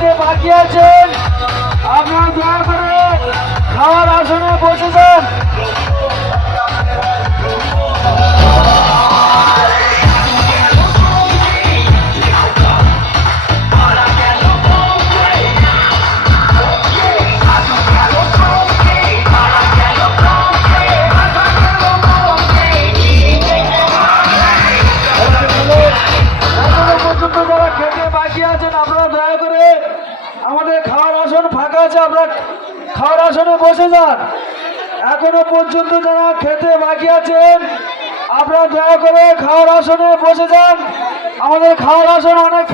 খেতে বাকি আছেন আপনারা দয়া করে খাওয়ার আসনে বসে যান। যারা খেতে বাকি আছেন আপনারা দয়া করে আমাদের খাওয়ার আসন ফাঁকা আছে, আপনারা খাওয়ার আসনে বসে যান। এখনো পর্যন্ত যারা খেতে বাকি আছেন আপনারা দয়া করে খাওয়ার আসনে বসে যান। আমাদের খাওয়ার আসন অনেক